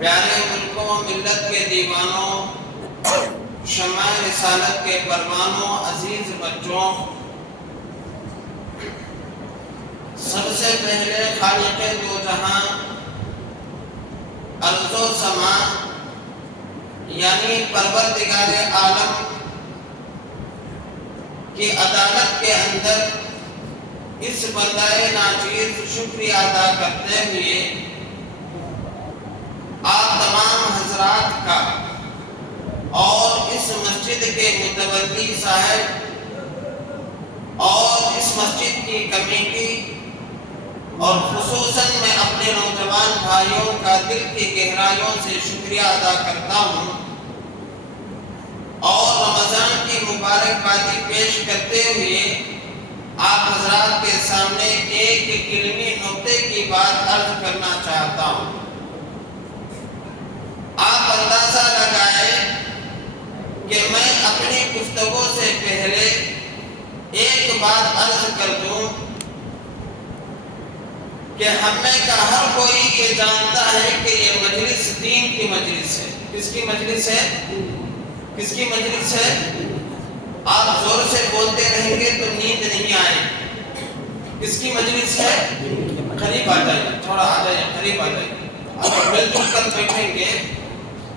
پیارے ملکوں، ملت کے دیوانوں، شمع رسالت کے پروانوں، عزیز بچوں، سب سے پہلے خالق دو جہاں ارض و سما یعنی پروردگار عالم کی عدالت کے اندر اس بندہ ناچیز شکریہ ادا کرتے ہوئے آپ تمام حضرات کا اور اس مسجد کے متولی صاحب اور اس مسجد کی کمیٹی اور خصوصاً میں اپنے نوجوان بھائیوں کا دل کی گہرائیوں سے شکریہ ادا کرتا ہوں اور رمضان کی مبارکبادی پیش کرتے ہوئے آپ حضرات کے سامنے ایک علمی نقطے کی بات عرض کرنا چاہتا ہوں۔ آپ اندازہ لگائیں کہ میں اپنی گفتگو سے پہلے ایک بات عرض کر دوں کہ ہم میں کا ہر کوئی یہ جانتا ہے کہ یہ مجلس دین کی مجلس ہے۔ کس کی مجلس ہے؟ کس کی مجلس ہے؟ آپ زور سے بولتے رہیں گے تو نیند نہیں آئے۔ کس کی مجلس ہے؟ قریب آ جائیے، تھوڑا آ جائیے، قریب آ جائیے۔ اگر مل جل کر بیٹھیں گے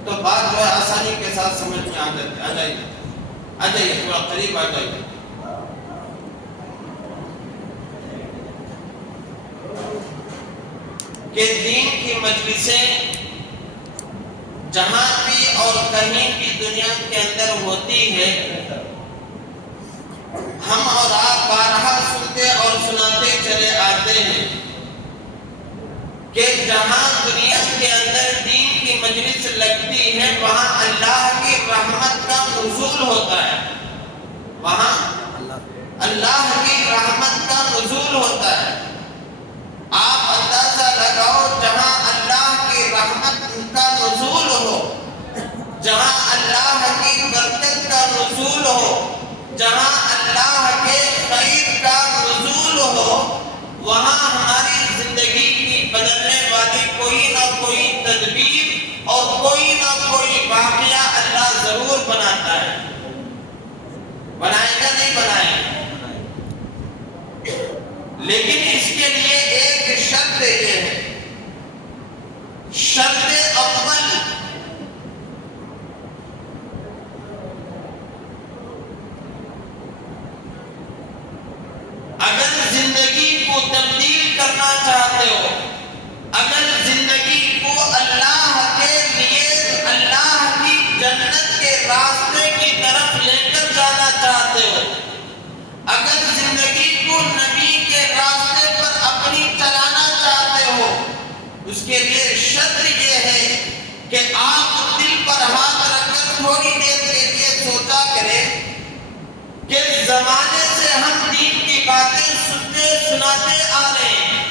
تو بات جو ہے آسانی کے ساتھ سمجھ میں آ جائیے، تھوڑا قریب آ جائیے۔ کہ دین کی مجلسیں جہاں بھی اور کہیں بھی دنیا کے اندر ہوتی ہے، ہم اور آپ بارہا سنتے اور سناتے چلے آتے ہیں کہ جہاں دنیا کے اندر دین کی مجلس لگتی ہے وہاں اللہ کی رحمت کا نزول ہوتا ہے، وہاں اللہ کی رحمت کا نزول ہوتا ہے۔ آپ اندازہ لگاؤ جہاں اللہ کی رحمت کا نزول ہو، جہاں اللہ کی برکت کا نزول ہو، جہاں اللہ کے خیر کا نزول ہو، وہاں ہماری زندگی کی بدلنے والی کوئی نہ کوئی تدبیر اور کوئی نہ کوئی واقعہ اللہ ضرور بناتا ہے۔ بنائے گا نہیں بنائے؟ لیکن اس کے لیے ایک شرط یہ ہے، شرط اول اگر زندگی کو تبدیل کرنا چاہتے ہو، اگر زندگی کو اللہ کے لیے اللہ کی جنت کے راستے کی طرف لے کر جانا چاہتے ہو، اگر زندگی کو نبی کے راستے پر اپنی چلانا چاہتے ہو، اس کے لیے شرط یہ ہے کہ آپ دل پر ہاتھ رکھ کر تھوڑی دیر کے لیے سوچا کریں کہ زمانے سے ہم دین کی باتیں سنتے سناتے آ رہے ہیں،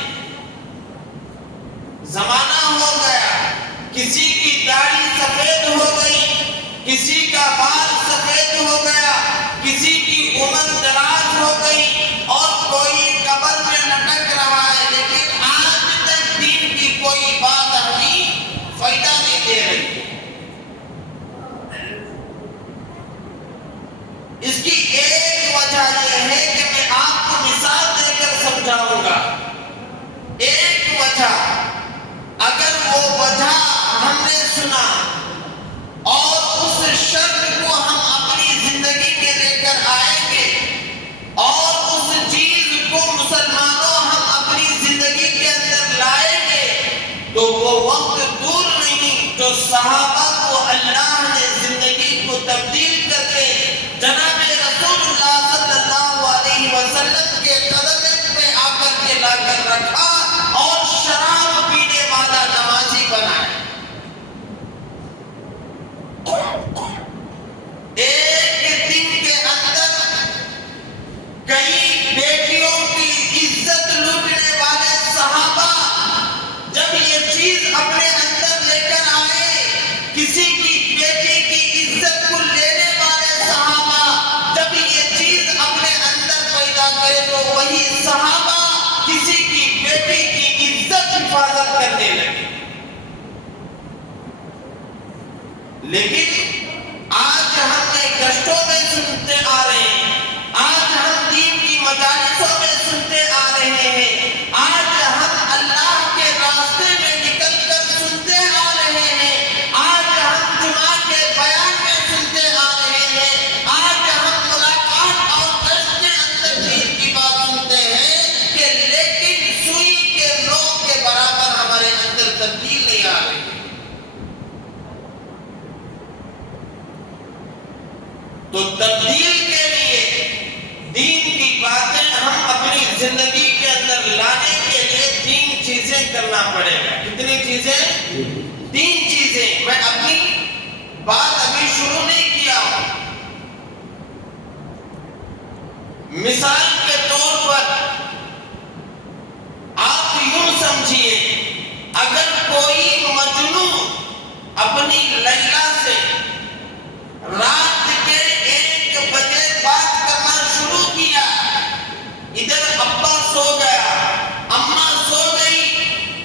زمانہ ہو گیا، کسی کی داڑھی سفید ہو گئی، کسی کا بال سفید ہو گیا، کسی کی عمر دراز ہو گئی اور کوئی قبر میں لٹک رہا ہے، لیکن آج تک دین کی کوئی بات ہمیں فائدہ نہیں دے رہی۔ اس کی ایک وجہ یہ ہے کہ میں آپ کو مثال دے کر سمجھاؤں گا۔ ایک وجہ، اگر وہ وجہ ہم نے سنا اور اس شرط کو ہم اپنی زندگی میں لے کر آئیں گے اور اس چیز کو مسلمانوں ہم اپنی زندگی کے اندر لائیں گے تو وہ وقت دور نہیں جو صحابہ کو اللہ نے زندگی کو تبدیل کر کے جناب رسول اللہ صلی اللہ علیہ وسلم کے قدم پہ آ کر کے لا کر رکھا اور شراب پینے والا نمازی بنایا۔ ایک دن کے اندر کئی بیٹیوں کی عزت لوٹنے والے صحابہ جب یہ چیز اپنے اندر لے کر آئے، کسی کی بیٹی کی عزت کو لینے والے صحابہ جب یہ چیز اپنے اندر پیدا کرے تو وہی صحابہ کسی کی بیٹی کی عزت حفاظت لیکن آج ہم نے گشتوں میں سنتے آ رہے ہیں، آج ہم دین کی مجالسوں میں سنتے آ رہے ہیں، آج ہم اللہ کے راستے میں نکل کر سنتے آ رہے ہیں، آج ہم جمعہ کے بیان میں سنتے آ رہے ہیں، آج ہم ملاقات اور گشت کے اندر دین کی بات سنتے ہیں کہ لیکن سوئی کے نوک کے برابر ہمارے اندر تبدیل نہیں آ رہی۔ تو تبدیل کے لیے دین کی باتیں ہم اپنی زندگی کے اندر لانے کے لیے 3 چیزیں کرنا پڑے گا۔ کتنی چیزیں؟ 3 چیزیں۔ میں اپنی بات ابھی شروع نہیں کیا ہوں۔ مثال کے طور پر آپ یوں سمجھیے، اگر کوئی مجنو اپنی لیلا سے رات کے 1 بجے بات کرنا شروع کیا، ادھر ابا سو گیا، اماں سو گئی،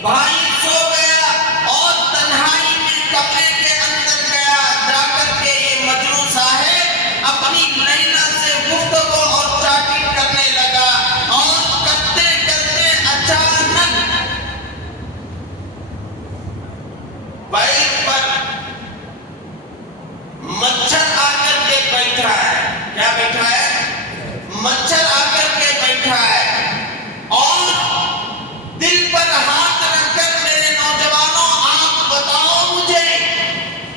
بھائی سو گیا، اور تنہائی میں کمرے کے اندر گیا، جا کر کے یہ مجنو صاحب اپنی لیلا سے گفتگو اور چاٹنگ کرنے لگا، اور کرتے کرتے اچانک بیڈ پر مچھر آ کر کے بیٹھا ہے۔ کیا بیٹھا ہے؟ مچھر آ کر کے بیٹھا ہے، اور دل پر ہاتھ رکھ کر میرے نوجوانوں آپ بتاؤ مجھے،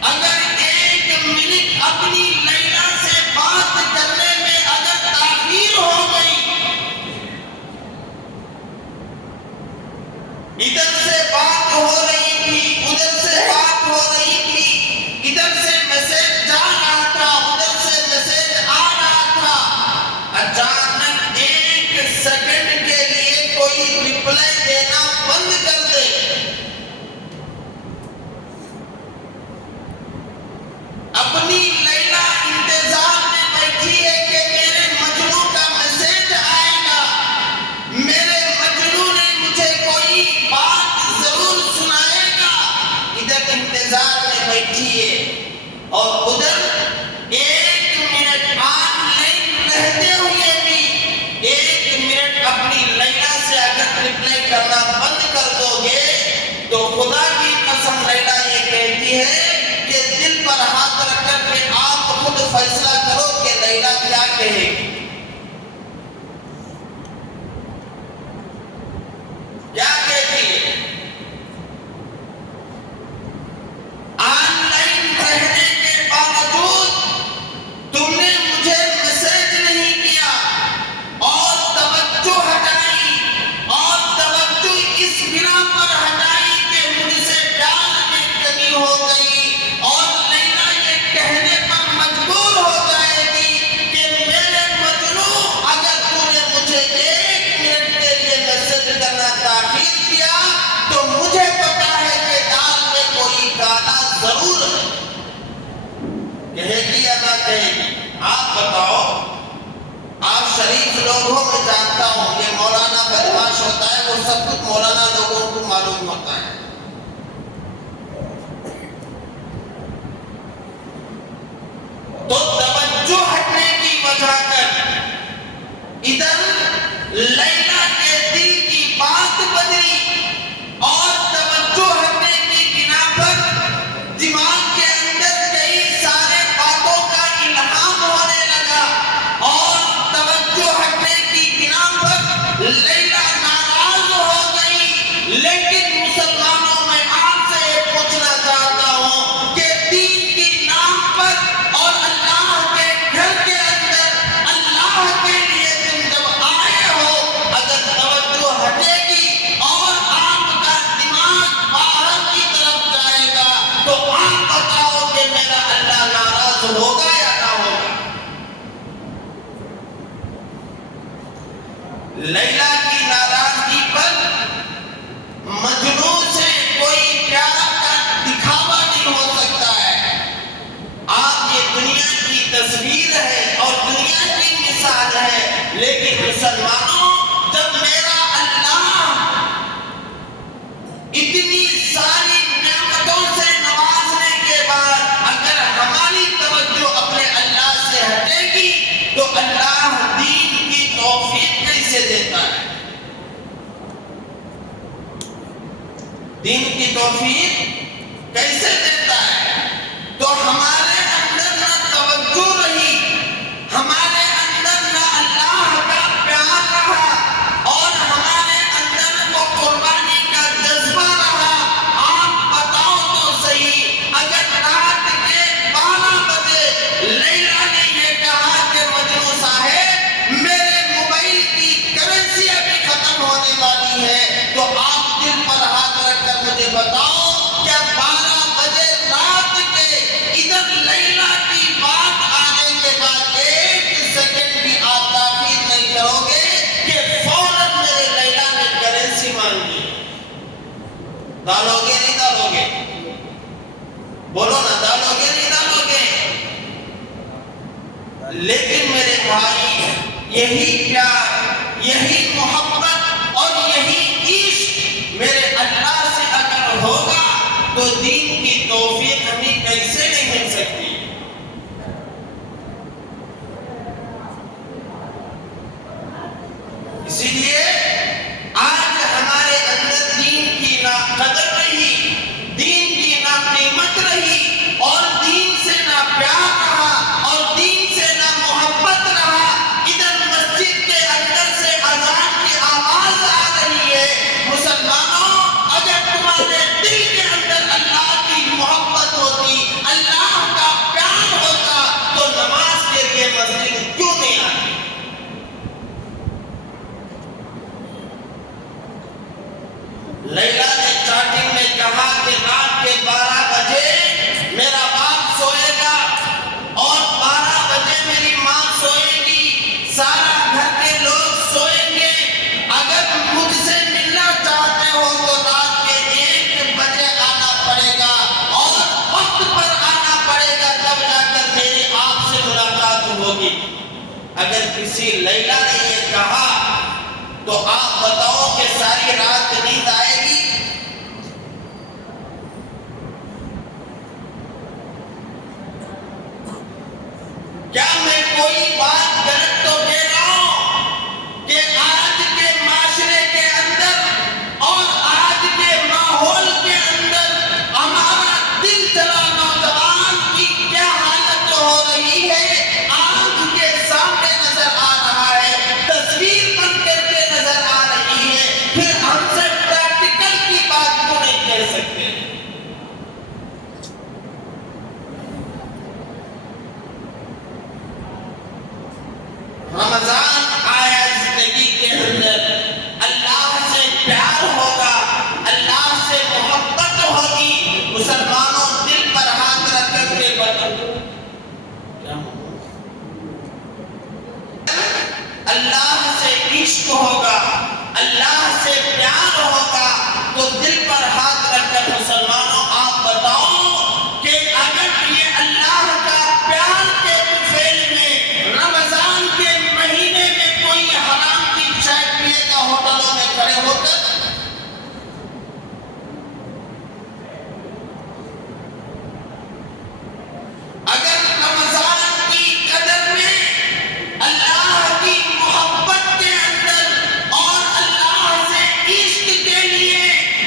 اگر 1 منٹ اپنی لیلا سے بات کرنے میں اگر تاخیر ہو گئی، ادھر سے بات ہو رہی تھی، ادھر سے بات ہو رہی تھی، ادھر سے میسج جا رہا تھا، ادھر سے میسج آ رہا تھا، اچانک 1 سیکنڈ کے لیے کوئی ریپلائی دینا بند کر دے، اپنی لیلا انتظار میں بیٹھی ہے کہ میرے مجنو کا میسج آئے گا، میرے مجنو نے مجھے کوئی بات ضرور سنائے گا، ادھر انتظار میں بیٹھی ہے، اور ادھر 1 منٹ آن لائن رہتے ہوئے بھی 1 منٹ اپنی لیلا سے اگر ریپلائی کرنا بند کر دو گے تو خدا کی قسم لیلا یہ کہتی ہے کہ دل پر ہاتھ رکھ کر کے آپ خود فیصلہ کرو کہ لیلا کیا کہے گی۔ کیا کہتی ہے؟ آن لائن رہنے کے باوجود تم نے مجھے میسج نہیں کیا، اور توجہ ہٹائی، اور توجہ اس بنا پر ہٹائی کہ مجھ سے پیار میں کمی ہو گئی، اور لیلا یہ کہنے پر مجبور ہو جائے گی کہ میرے مجنو، اگر تو نے مجھے 1 منٹ کے لیے میسج کرنا تاخیر کیا تو مجھے پتا ہے کہ دال میں کوئی کالا ضرور ہے۔ کہے گی یا نہ کہے گی؟ آپ بتاؤ۔ آپ شریف لوگوں میں جانتا ہوں یہ مولانا بدماش ہوتا ہے، وہ سب کچھ مولانا لوگوں کو معلوم ہوتا ہے۔ تو توجہ ہٹنے کی وجہ کر ادھر لیلا کے دل کی بات بدلی، اور توجہ ہٹنے کی بنا پر دماغ کے اندر کئی سارے باتوں کا الہام ہونے لگا، اور توجہ ہٹنے کی بنا پر لیلا ناراض ہو گئی۔ لیکن مسلمانوں میں آپ سے یہ پوچھنا چاہتا ہوں کہ دین کی نام پر اور اللہ کے گھر کے اندر اللہ کے لیے تم جب آئے ہو، اگر توجہ ہٹے گی اور آپ کا دماغ باہر کی طرف جائے گا تو آپ بتاؤ کہ میرا اللہ ناراض ہوگا یا نہ ہوگا؟ لیلا کی ناراضگی پر مجنو سے کوئی پیار کا دکھاوا نہیں ہو سکتا ہے۔ آپ یہ دنیا کی تصویر ہے اور دنیا کی مثال ہے، لیکن مسلمانوں، جب میرا اللہ اتنی ساری نعمتوں سے نوازنے کے بعد اگر دین کی توفیق کیسے دیتا ہے؟ تو ہمارے اندر نہ توجہ رہی، ہمارے اندر نہ اللہ کا پیار رہا، اور ہمارے اندر وہ قربانی کا جذبہ رہا۔ آپ بتاؤ تو صحیح، اگر رات کے 12 بجے لیلا نے یہ کہا کہ مجنوں صاحب میرے موبائل کی کرنسی ابھی ختم ہونے والی ہے، تو آپ دل پر ہاتھ رکھ کر مجھے بتاؤ کیا 12 بجے رات کے ادھر لیلا کی بات آنے کے بعد 1 سیکنڈ بھی آپ تاخیر نہیں کرو گے کہ فوراً میرے لیلا نے کرنسی مانگی؟ ڈالو گے نہیں ڈالو گے؟ بولو نا، ڈالو گے نہیں ڈالو گے؟ لیکن میرے بھائی، یہی پیار، یہی محبت اور یہی عشق میرے اللہ سے اگر ہوگا تو دین کی توفیق ہمیں کیسے نہیں مل سکتی؟ اسی لیے آج ہمارے اندر دین کی نہ قدر رہی، دین کی نہ قیمت رہی، اور دین سے نہ پیار رہا، اور دین سے نہ محبت رہا۔ ادھر مسجد کے اندر سے اذان کی آواز آ رہی ہے۔ مسلمانوں، اگر تمہارے دل کے اندر اللہ کی محبت ہوتی، اللہ کا پیار ہوتا، تو نماز کے لیے مسجد کیوں نہیں آتی؟ لیلا نے چاٹنگ میں کہا کہ رات کے 12 بجے میرا باپ سوئے گا، اور 12 بجے میری ماں سوئے گی، سارا گھر کے لوگ سوئیں گے۔ اگر مجھ سے ملنا چاہتے ہو تو رات کے 1 بجے آنا پڑے گا، اور وقت پر آنا پڑے گا، تب جا کر میری آپ سے ملاقات ہوگی۔ اگر کسی لیلا نے یہ کہا تو آپ بتاؤ کہ ساری رات نیند آئے گی؟ کیا میں کوئی بات غلط تو کہہ رہا ہوں کہ آج کے معاشرے کے اندر اور آج کے ماحول کے اندر ہمارا دل چلا نوجوان کی کیا حالت ہو رہی ہے آنکھ کے سامنے نظر آ رہا ہے، تصویر بن کر کے نظر آ رہی ہے، پھر ہم سے پریکٹیکل کی بات کیوں نہیں کہہ سکتے؟ رمضان آیا زندگی کے اندر، اللہ سے پیار ہوگا، اللہ سے محبت ہوگی۔ مسلمانوں، دل پر ہاتھ رکھ کر کے بتاؤ، اللہ سے عشق ہوگا، اللہ سے پیار ہوگا، تو دل پر ہاتھ رکھ کر مسلمانوں آپ بتاؤ کہ اگر یہ اللہ کا پیار کے فعل میں رمضان کے مہینے میں کوئی حرام کی چائے پیے گا ہوٹلوں میں کھڑے ہو کر؟ اگر رمضان کی قدر میں، اللہ کی محبت کے اندر اور اللہ سے عشق کے لیے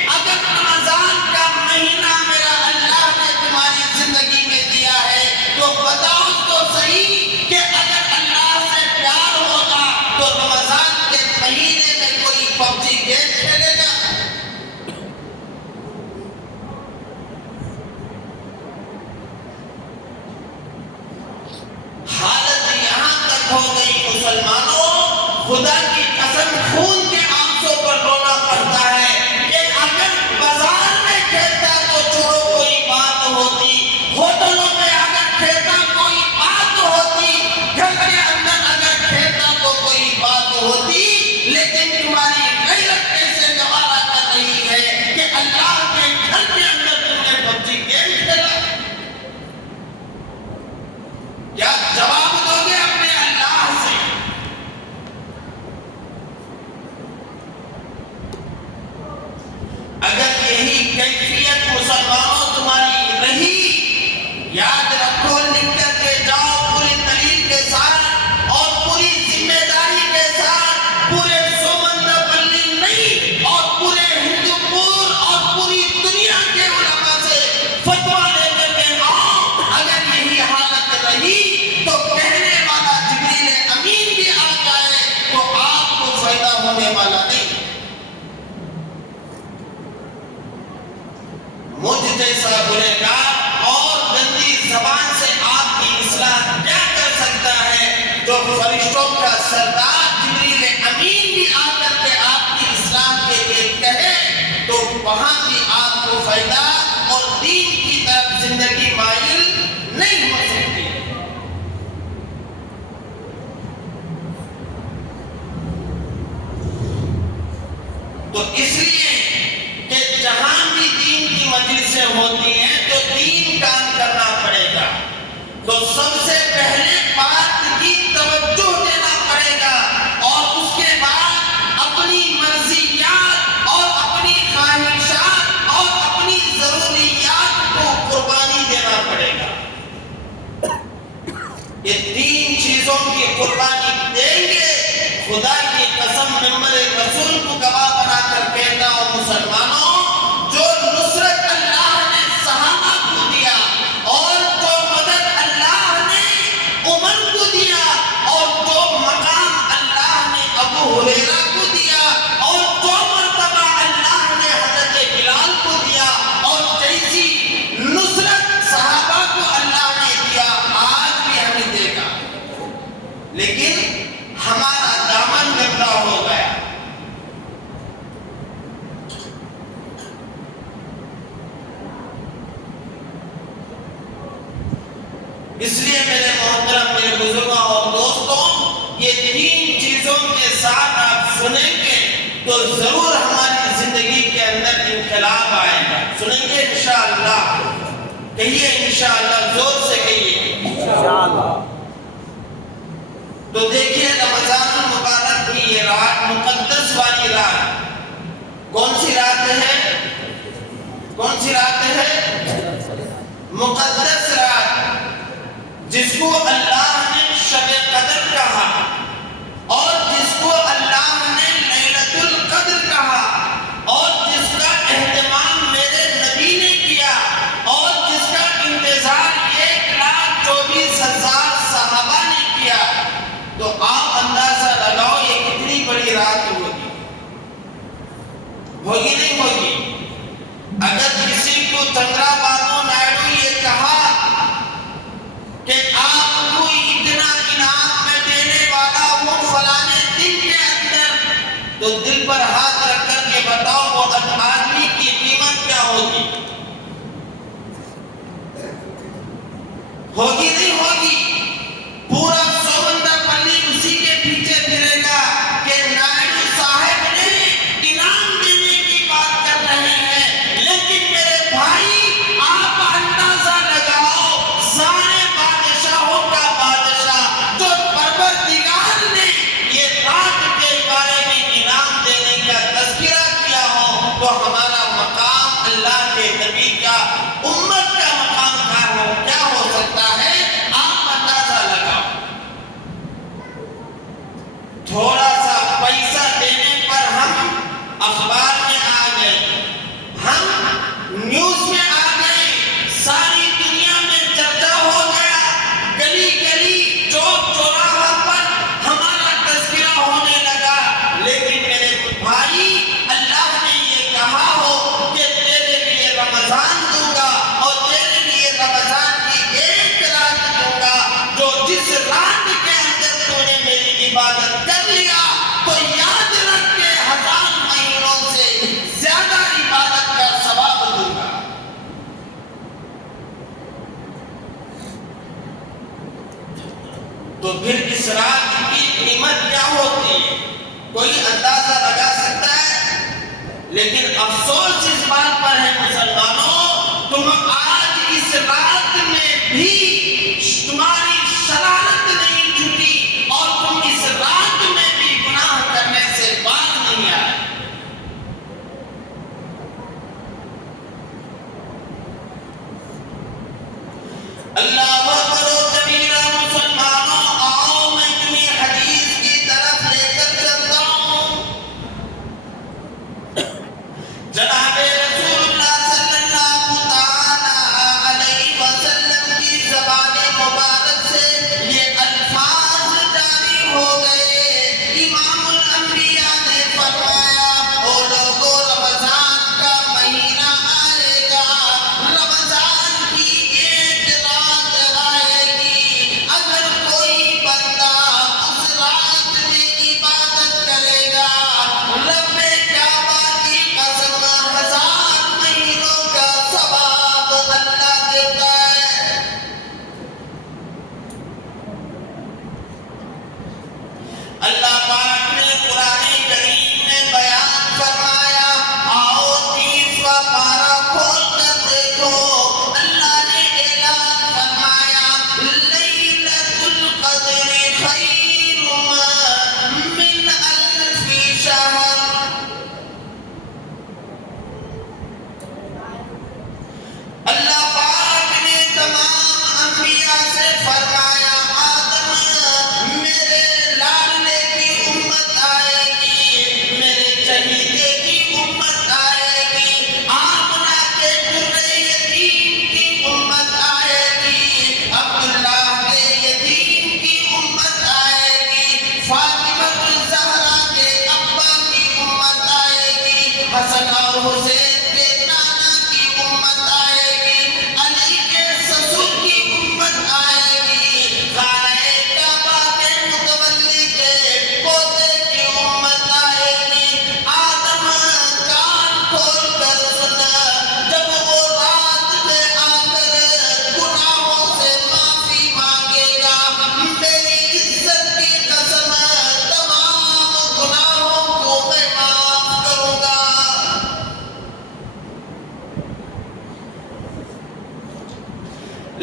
اگر رمضان کا مہینہ میرا اللہ نے تمہاری زندگی میں دیا ہے، تو بتاؤ تو صحیح کہ اگر اللہ سے پیار ہوگا تو رمضان کے مہینے میں کوئی PUBG گیم کھیلے گا؟ حالت یہاں تک ہو گئی مسلمانوں، خدا کی قسم خون کے آنسوں پر رونا پڑتا ہے کہ اگر بازار میں کھیلتا تو چھوڑو کوئی بات ہوتی، ہوٹلوں میں اگر کھیلتا کوئی بات ہوتی، گھر کے اندر اگر کھیلتا تو کوئی بات ہوتی، لیکن تمہاری غیرت کیسے گوارا کر رہی ہے کہ اللہ کے گھر کے اندر تم نے PUBG گیم کھیلا؟ کیا جواب دو گے اپنے اللہ سے؟ جیسا بولے گا اور گندی زبان سے آپ کی اصلاح کیا کر سکتا ہے؟ جو فرشتوں کا سردار جبریل امین بھی آ کر کے آپ کی اصلاح کے لیے کہے تو وہاں بھی آپ کو فائدہ اور دین کی طرف زندگی مائل نہیں ہو سکتی۔ تو اس لیے کہ جہاں بھی دین کی مجلسیں ہوتی ہیں تو دین کام کرنا پڑے گا، تو سب سے پہلے بات کی توجہ دینا پڑے گا اور اس کے بعد اپنی مرضیات اور اپنی خواہشات اور اپنی ضروریات کو قربانی دینا پڑے گا۔ یہ تین چیزوں کی قربانی دیں گے، خدا کی قسم ممبر رسول کو گواہ بنا کر کہتا ہوں مسلمانوں، جو نصرت اللہ نے صحابہ کو دیا اور جو مدد اللہ نے عمر کو دیا اور جو مقام اللہ نے ابو ہریرہ کو دیا اور جو مرتبہ اللہ نے حضرت بلال کو دیا اور جیسی نصرت صحابہ کو اللہ نے دیا آج بھی ہمیں دے گا، لیکن ہمارا دامن گندا ہو گیا۔ اس لیے میرے محترم میرے بزرگوں اور دوستوں، یہ تین چیزوں کے ساتھ آپ سنیں گے تو ضرور ہماری زندگی کے اندر انقلاب آئے گا۔ سنیں گے انشاءاللہ؟ کہیے انشاءاللہ، زور سے کہیے انشاءاللہ۔ تو دیکھیے رمضان المبارک کی یہ رات، مقدس والی رات، کون سی رات ہے؟ کون سی رات ہے؟ مقدس رات، جس کو اللہ نے شب قدر کہا اور جس کو اللہ نے لیلۃ القدر کہا اور جس کا اہتمام میرے نبی نے کیا اور جس کا انتظار 1,24,000 صحابہ نے کیا، تو آپ اندازہ لگاؤ یہ کتنی بڑی رات ہوگی؟ ہوگی نہیں ہوگی؟ اگر کسی کو چندرا بابو نائیڈو یہ کہا کہ آپ کو اتنا انعام میں دینے والا وہ فلانے دن کے اندر، تو دل پر ہاتھ رکھ کر کے بتاؤ وہ آدمی کی قیمت کیا ہوگی؟ ہوگی نہیں ہوگی؟ پورا سمندر پلی اسی کے پیچھے پھرے گا کہ نائیڈو صاحب نے انعام دینے کی بات کر رہے ہیں، لیکن میرے بھائی آپ اندازہ لگاؤ سارے بادشاہوں کا بادشاہ جو پروردگار نے یہ رات کے بارے میں انعام دینے کا تذکرہ کیا ہو، تو ہمارا مقام اللہ کے نبی کا امت کا مقام کیا ہو سکتا ہے؟ آپ اندازہ لگاؤ۔ تھوڑا سا پیسہ دینے پر ہم اخبار میں آ گئے، ہم نیوز میں آ گئے، ساری دنیا میں چرچا ہو گیا، گلی گلی چوک چوراہا پر ہمارا تذکرہ ہونے لگا، لیکن میرے بھائی اللہ نے یہ کہا ہو کہ تیرے لیے رمضان دوں گا اور تیرے لیے رمضان کی ایک رات دوں گا، جو جس رات کے اندر تو نے میری عبادت کر لیا تو یاد رکھ کے 1000 مہینوں سے زیادہ عبادت کا ثواب دوں گا۔ تو پھر اس رات کی قیمت کیا ہوتی ہے کوئی اندازہ لگا سکتا ہے؟ لیکن افسوس اس بات پر ہے مسلمانوں، تم آج اس رات میں بھی تمہاری شرارت نہیں چھٹی اور تم اس رات میں بھی گناہ کرنے سے باز نہیں آئے۔ اللہ اکبر و کبیرہ مسلمانوں، آؤ میں تمہیں حدیث کی طرف لے کر چلتا ہوں۔ جناب رسول اللہ صلی اللہ تعالی علیہ وسلم کی زبان مبارک سے یہ الفاظ جاری ہو گئے۔ امام الانبیاء نے فرمایا، او لوگو رمضان کا مہینہ آئے گا،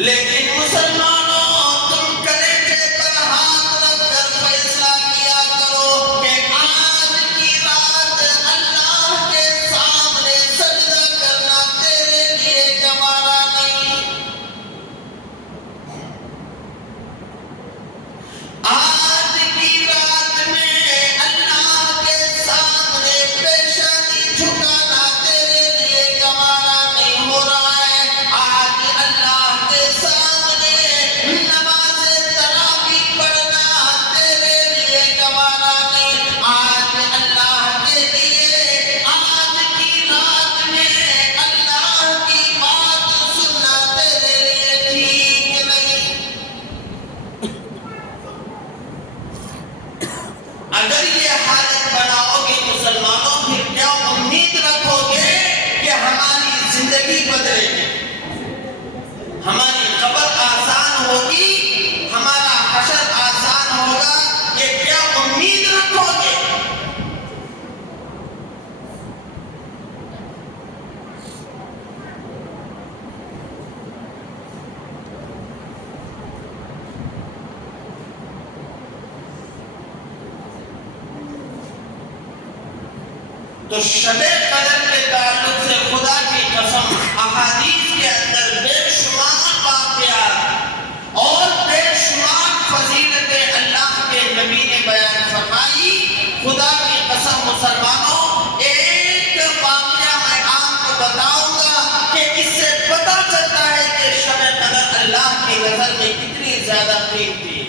لیکن مسلمانوں تم کلیجے پر ہاتھ رکھ کر فیصلہ کیا کرو کہ آج کی رات اللہ کے سامنے سجدہ کرنا تیرے لیے گوارا نہیں۔ آج کی رات میں اللہ کے سامنے پیشانی جھکانا تیرے لیے گوارا نہیں ہو رہا ہے۔ آج اللہ کے سامنے نماز تراویح پڑھنا تیرے لیے گوارا نہیں۔ آج اللہ کے لیے آج کی رات میں اللہ کی بات سننا تیرے لیے ٹھیک نہیں۔ اگر یہ حالت بناؤ گے مسلمانوں، پھر کیا امید رکھو گے کہ ہماری زندگی بدلے گی، ہماری قبر آسان ہوگی، ہمارا حشر آسان ہوگا؟ یہ کیا امید رکھو گے؟ تو شب قدر کے تعلق سے خدا کی قسم احادیث کے اندر بے شمار واقعات اور بے شمار فضیلتیں اللہ کے نبی نے بیان فرمائی۔ خدا کی قسم مسلمانوں، ایک واقعہ میں آپ کو بتاؤں گا کہ اس سے پتہ چلتا ہے کہ شب قدر اللہ کی نظر میں کتنی زیادہ قیمتی ہے۔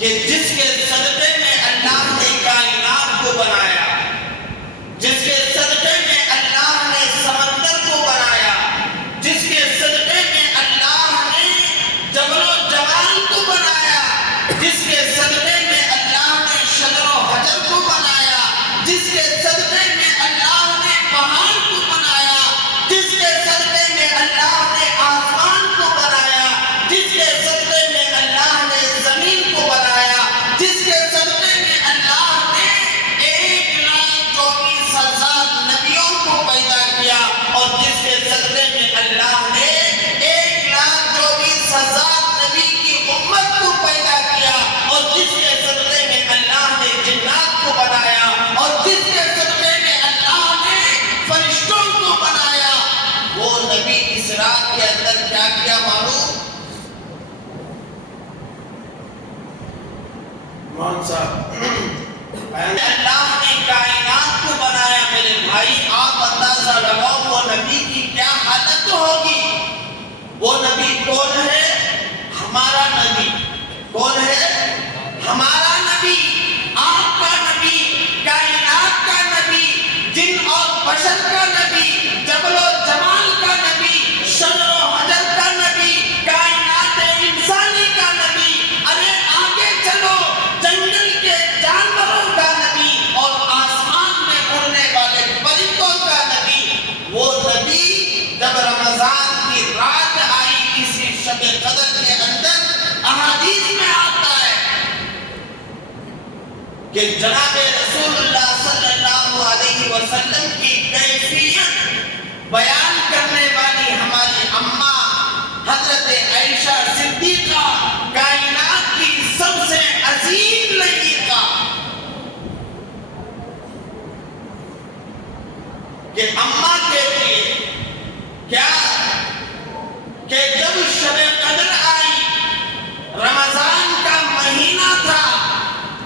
کہ جس کے صدقے میں اللہ نے کائنات کو بنایا، جس کے صدقے میں اللہ نے سمندر کو بنایا، جس کے صدقے میں اللہ نے جبل و جبال کو بنایا، جس کے صدقے میں اللہ نے شجر و حجر کو بنایا، جس کے صدقے میں اللہ نے پہاڑ کو بنایا، جس کے صدقے میں اللہ نے آسمان کو بنایا، جس کے صدقے میں اللہ نے زمین کو بنایا، جس کے صدقے میں اللہ نے 1,24,000 نبیوں کو پیدا کیا، اور جس کے صدقے میں اللہ نے 1,24,000 نبی کی امت کو پیدا کیا، اور جس کے صدقے میں اللہ نے جنات کو بنایا، اور جس کے صدقے میں اللہ نے فرشتوں کو بنایا، وہ نبی اس رات کے اندر کیا کیا معلوم؟ مولانا صاحب، اللہ نے کائنات کو بنایا میرے بھائی، آپ اندازہ لگاؤ وہ نبی کی کیا حالت ہوگی۔ وہ نبی کون ہے؟ ہمارا نبی۔ کون ہے؟ ہمارا نبی، آپ کا نبی، کائنات کا نبی، جن اور بشر کا نبی، جبل و جمال کا نبی، شجر و حجر کا نبی، کائنات انسانی کا نبی، ارے آگے چلو جنگل کے جانوروں کا نبی، اور آسمان میں اڑنے والے پرندوں کا نبی۔ وہ نبی جب رمضان کی رات آئی اسی شب قدر کے اندر، احادیث میں آتا ہے کہ جناب رسول اللہ صلی اللہ علیہ وسلم کی کیفیت بیان کرنے والی ہماری اماں حضرت عائشہ صدیقہ، کائنات کی سب سے عظیم لڑکا، کہ اماں کہتی ہے کیا کہ جب شب قدر آئی، رمضان کا مہینہ تھا،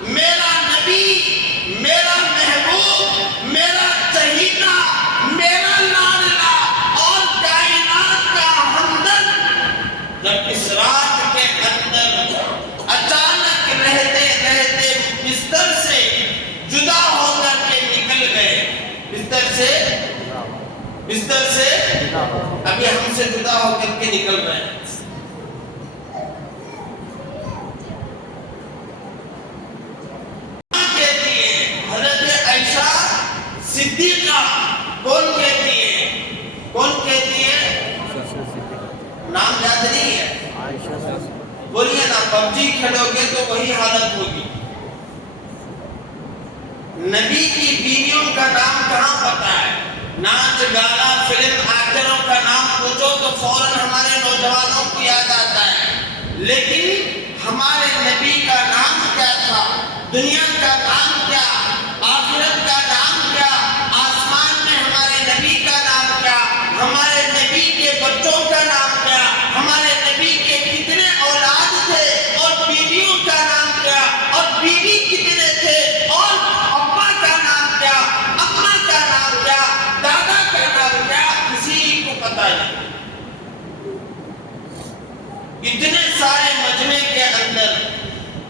میرا نبی، میرا محبوب، میرا چہیتا، میرا لاڈلا اور کائنات کا ہمدرد جب اس رات کے اندر اچانک رہتے رہتے بستر سے جدا ہو کر کے نکل گئے، بستر سے ابھی ہم سے جدا ہو کر کے نکل رہے ہیں۔ صدیقہ کون کہتی ہے؟ کون کہتی ہے؟ نام یاد نہیں ہے؟ بولیے نا، پب جی کھیلو گے تو وہی حالت ہوگی۔ نبی کی بیویوں کا نام کہاں پتا ہے؟ ناچ گانا فلم ایکٹروں کا نام پوچھو تو فوراً ہمارے نوجوانوں کو یاد آتا ہے، لیکن ہمارے نبی کا نام کیا تھا؟ دنیا کا نام کیا؟ آخرت کا نام کیا؟ آسمان میں ہمارے نبی کا نام کیا؟ ہمارے نبی کے بچوں کا نام کیا؟ ہمارے نبی کے کتنے اولاد تھے اور بیویوں کا نام کیا؟ اور بیوی کتنے تھے اور ابا کا نام کیا؟ اما کا نام کیا؟ دادا کا نام کیا؟ کسی کو پتہ نہیں۔ اتنے سارے مجمع کے اندر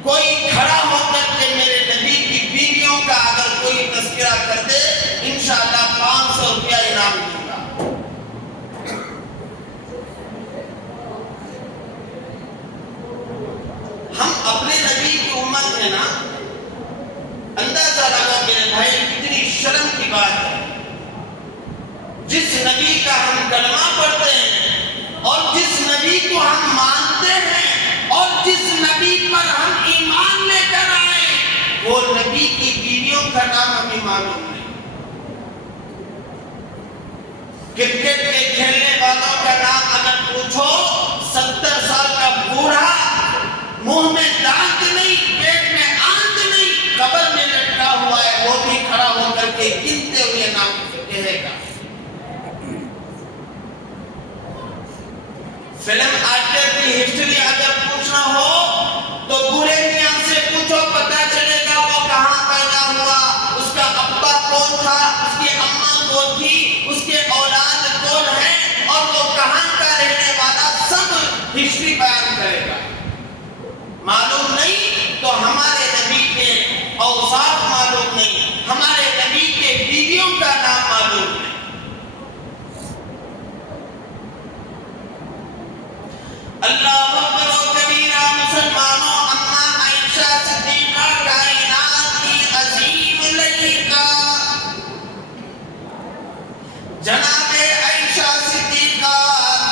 کوئی کھڑا ہو کر کے میرے نبی کی بیویوں کا اگر کوئی تذکرہ کر دے، انشاءاللہ 500 روپیہ انعام دوں گا۔ ہم اپنے نبی کی امت ہے نا، اندازہ لگا میرے بھائی کتنی شرم کی بات ہے۔ جس نبی کا ہم کلمہ پڑھتے ہیں اور جس نبی کو ہم مانتے ہیں اور جس نبی پر ہم ایمان لے کر آئے، وہ نبی کی بیویوں کا نام ہمیں معلوم نہیں۔ کرکٹ کے کھیلنے والوں کا نام اگر پوچھو، 70 سال کا بوڑھا، منہ میں دانت نہیں، پیٹ میں آنت نہیں، قبر میں لٹکا ہوا ہے، وہ بھی کھڑا ہو کر کے گنتے ہوئے نام کہے گا۔ فلم ایکٹر کی ہسٹری اگر پوچھنا ہو تو بوڑھے میاں سے پوچھو، پتہ چلے گا وہ کہاں پیدا ہوا، اس کا ابا کون تھا، اس کی اماں کون تھی، اس کے اولاد کون ہیں اور وہ کہاں کا رہنے والا، سب ہسٹری بیان کرے گا۔ معلوم نہیں تو ہمارے نبی کے اوصاف معلوم نہیں، ہمارے نبی کے بیویوں کا نام معلوم نہیں۔ اللہ اکبر و کبیرہ، مسلمانوں، اما عائشہ صدیقہ کائنات کی عظیم لڑکا، جناب عائشہ صدیقہ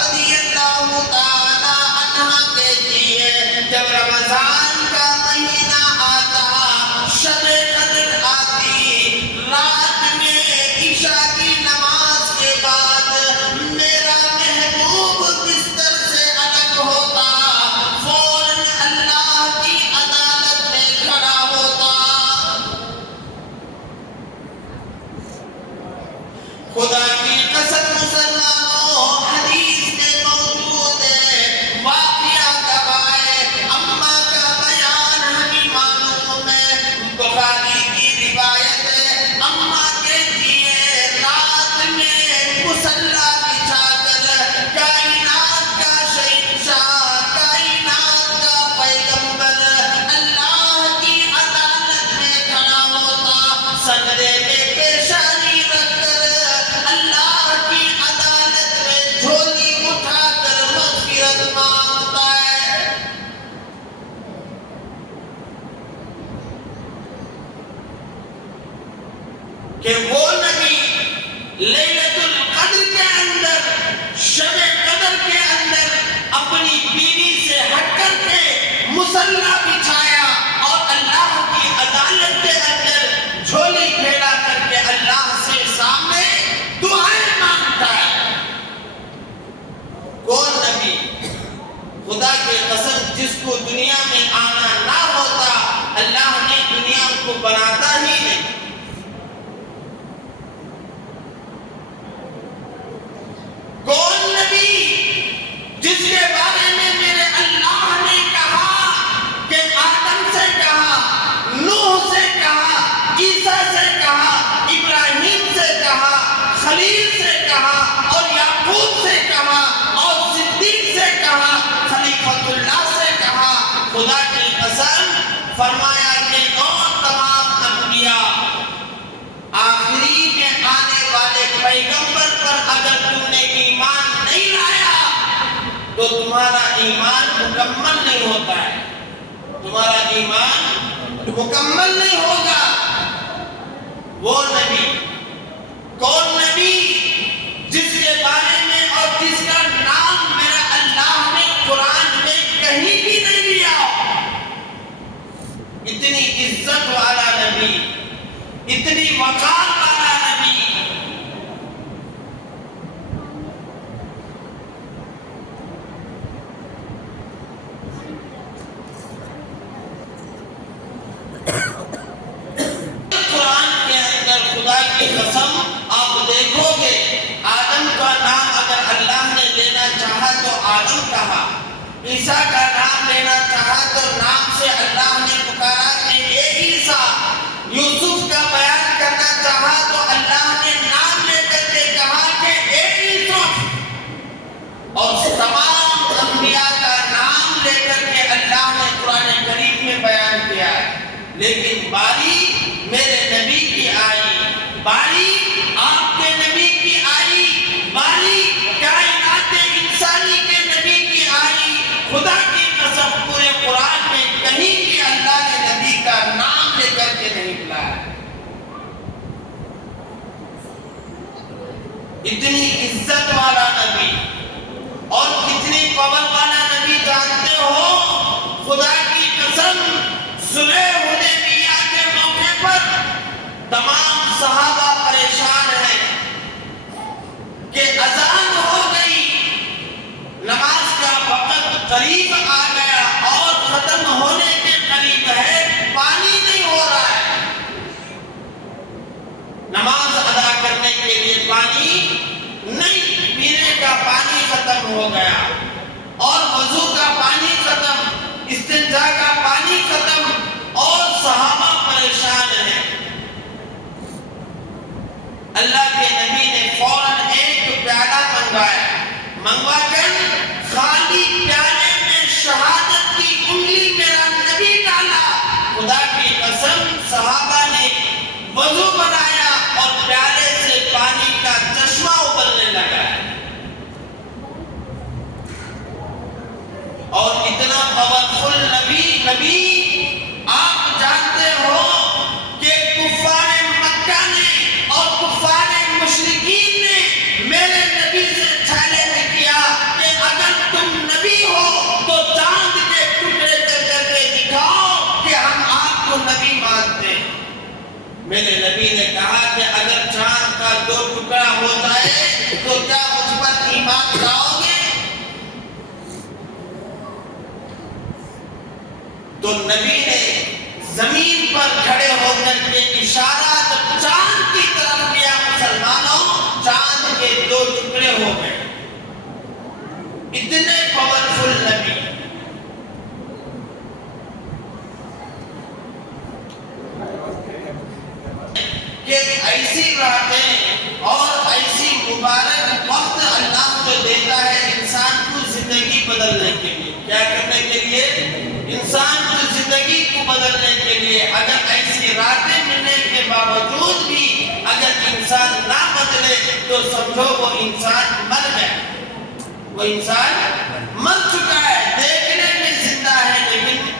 رضی اللہ تعالی عنہا کہتی ہے، جب رمضان کا مہینہ آتا، شب قدر آتی، رات میں عشاء کی نماز کے بعد میرا محبوب بستر سے الگ ہوتا، فوراً اللہ کی عدالت میں کھڑا ہوتا۔ خدا کی قسم مسلمانوں، حدیث میں موجود ہے، واقعہ گواہ، اماں کا بیان ہمیں معلوم ہے، بخاری کی روایت ہے، اماں کہتی ہے رات میں مصلی بچھا کر کائنات کا شہنشاہ، کائنات کا پیغمبر اللہ کی عدالت میں کھڑا ہوتا، سجدے میں پیشانی رکھ کر اللہ کی عدالت میں جھولی اٹھا کر مغفرت مانگتا ہے۔ کہ وہ نبی لیلۃ القدر کے اندر، شب قدر کے اندر اپنی بیوی سے ہٹ کر کے مصلی بچھایا اور اللہ کی عدالت کے اندر جھولی پھیلا کر کے اللہ سے سامنے دعائیں مانگتا ہے۔ کون نبی؟ خدا کی قسم، جس کو دنیا میں آنا نہ ہوتا، اللہ نے دنیا کو بناتا ہی نہیں۔ کون نبی جس کے بارے میں میرے اللہ نے کہا کہ آدم سے کہا، نوح سے کہا، عیسیٰ سے کہا، ابراہیم سے کہا، خلیل سے کہا اور یعقوب سے کہا اور صدیق سے کہا، خلیفۃ اللہ سے کہا۔ خدا کی قسم فرمایا کہ تمام انبیاء، آخری میں آنے والے پیغمبر پر اگر تم نے ایمان نہیں لایا تو تمہارا ایمان مکمل نہیں ہوتا ہے، تمہارا ایمان مکمل نہیں ہوگا۔ وہ نبی، کون نبی جس کے بارے میں اور جس کا نام میرا اللہ نے قرآن میں کہیں بھی نہیں لیا، اتنی عزت والا نبی، اتنی وقار والا نبی، قرآن کے اندر خدا کی قسم آپ دیکھو گے، آدم کا نام اگر اللہ نے لینا چاہا تو آدم کہا، عیسیٰ کا نام لینا چاہا تو نام سے اللہ نے پکارا کہ اے عیسیٰ، یوسف کا بیان کرنا چاہا تو اللہ نے نام لے کر کے کہا کہ اے یوسف، اور تمام انبیاء کا نام لے کر کے اللہ نے قرآن کریم میں بیان کیا ہے۔ لیکن باری میرے نبی کی آئی، باری آپ کے نبی کی آئی، باری کائنات انسانی کے نبی کی آئی، خدا کی قسم پورے قرآن میں کہیں بھی اللہ نے نبی کا نام لے کر کے نہیں بلایا۔ اتنی عزت والا نبی اور کتنی پاور والا نبی جانتے ہو؟ خدا کی قسم صلح حدیبیہ کے موقع پر تمام صحابہ پریشان ہیں کہ اذان ہو گئی، نماز کا وقت قریب آ گیا اور ختم ہونے کے قریب ہے، پانی نہیں ہو رہا ہے، نماز ادا کرنے کے لیے پانی نہیں، پینے کا پانی ختم ہو گیا اور وضو کا پانی ختم، استنجا کا پانی ختم، اور صحابہ پریشان ہیں۔ اللہ کے نبی نے فوراً ایک پیالہ منگوا کر خالی پیالے میں شہادت کی انگلی میرا نبی ڈالا۔ خدا کی قسم صحابہ نے وضو بنایا اور پیالے سے پانی کا چشمہ ابلنے لگا، اور اتنا پاورفل نبی آپ جانتے ہو کہ کفار مکہ نے اور کفار مشرکین نے میرے نبی سے چیلنج کیا کہ اگر تم نبی ہو تو چاند کے ٹکڑے کر کے دکھاؤ کہ ہم آپ کو نبی مانتے ہیں۔ میرے نبی نے کہا کہ اگر چاند کا 2 ٹکڑا ہو جائے تو کیا مجھ پر ایمان لاؤ گے؟ تو نبی نے زمین پر کھڑے ہو کر کے اشارہ جب چاند کی طرف کیا، مسلمانوں چاند کے 2 ٹکڑے ہو گئے۔ اتنے پاورفل نبی، کہ ایسی راتیں اور ایسی مبارک وقت اللہ کو دیتا ہے انسان کو زندگی بدلنے کے لیے۔ کیا کرنے کے لیے؟ انسان کو زندگی کو بدلنے کے لیے۔ اگر ایسی راتیں ملنے کے باوجود بھی اگر انسان نہ بدلے تو سمجھو وہ انسان مر گیا، وہ انسان مر چکا ہے، دیکھنے میں زندہ ہے لیکن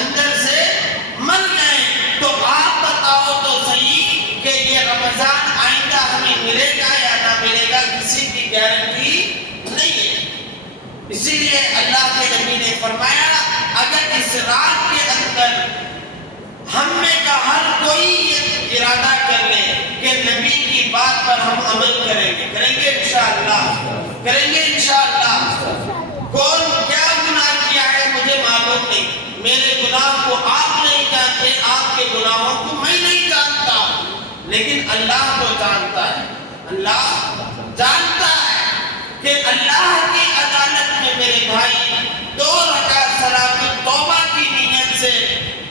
اندر سے مر گئے۔ تو آپ بتاؤ تو صحیح کہ یہ رمضان آئندہ ہمیں ملے گا یا نہ ملے گا، کسی کی گارنٹی نہیں ہے۔ اسی لیے اللہ کے نبی نے فرمایا اگر اس رات کے اندر ہم میں کا ہر کوئی یہ ارادہ کر لے کہ نبی کی بات پر ہم عمل کریں گے انشاءاللہ، کریں گے انشاءاللہ۔ کون کیا گناہ کیا ہے مجھے معلوم نہیں، میرے گناہ کو آپ نہیں جانتے، آپ کے گناہوں کو میں نہیں جانتا، لیکن اللہ کو جانتا ہے۔ اللہ جانتا ہے کہ اللہ کی عدالت میں میرے بھائی 2 رکعت صلاۃ التوبہ کی نیت سے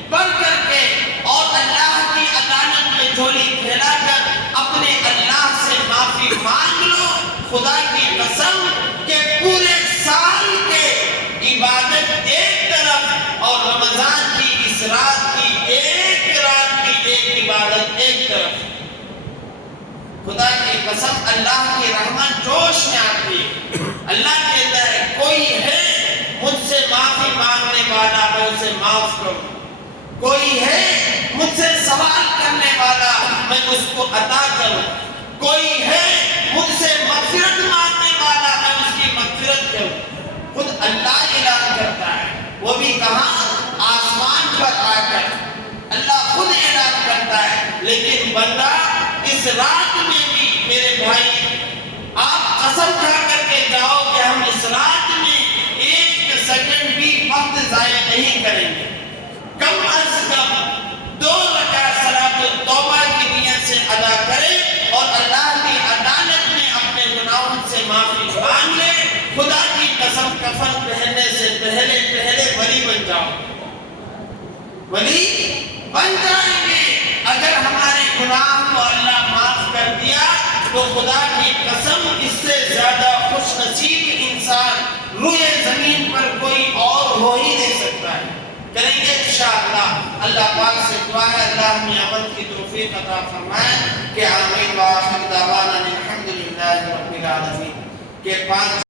پڑھ کر کے اور اللہ کی عدالت میں جھولی پھیلا کر اپنے اللہ سے معافی مانگ لو۔ خدا کی قسم کہ پورے سال کے عبادت ایک طرف اور رمضان کی اس رات کی ایک رات کی ایک عبادت ایک طرف، خدا کی قسم اللہ کی رحمت جوش میں آتی ہے۔ اللہ کہتا ہے کوئی ہے مجھ سے معافی مانگنے والا میں اسے معاف کروں، کوئی ہے مجھ سے سوال کرنے والا میں اس کو عطا کروں، کوئی ہے مجھ سے مغفرت مانگنے والا میں اس کی مغفرت کروں۔ خود اللہ اعلان کرتا ہے، وہ بھی کہاں؟ آسمان پر آ کر اللہ خود اعلان کرتا ہے، لیکن لیکن بندہ اس رات میں بھی میرے بھائی آپ قسم کھا کر کے جاؤ کہ ہم اس رات میں 1 سیکنڈ بھی وقت ضائع نہیں کریں گے. کم از کم 2 رکعت صلاۃ التوبہ کی نیت سے ادا کریں اور اللہ کی عدالت میں اپنے گناہوں سے معافی مانگ لے. خدا کی قسم کفن پہننے سے پہلے ولی بن جاؤ, ولی بن جائیں گے. اگر ہمارے گناہ کو اللہ معاف کر دیا تو خدا کی قسم اس سے زیادہ خوش نصیب انسان روئے زمین پر کوئی اور ہو ہی نہیں سکتا ہے. کریں گے انشاءاللہ. اللہ پاک سے دعا ہے اللہ ہمیں عمل کی توفیق عطا فرمائے کہ آمین. وآخر دعوانا الحمدللہ رب العالمین. کہ 5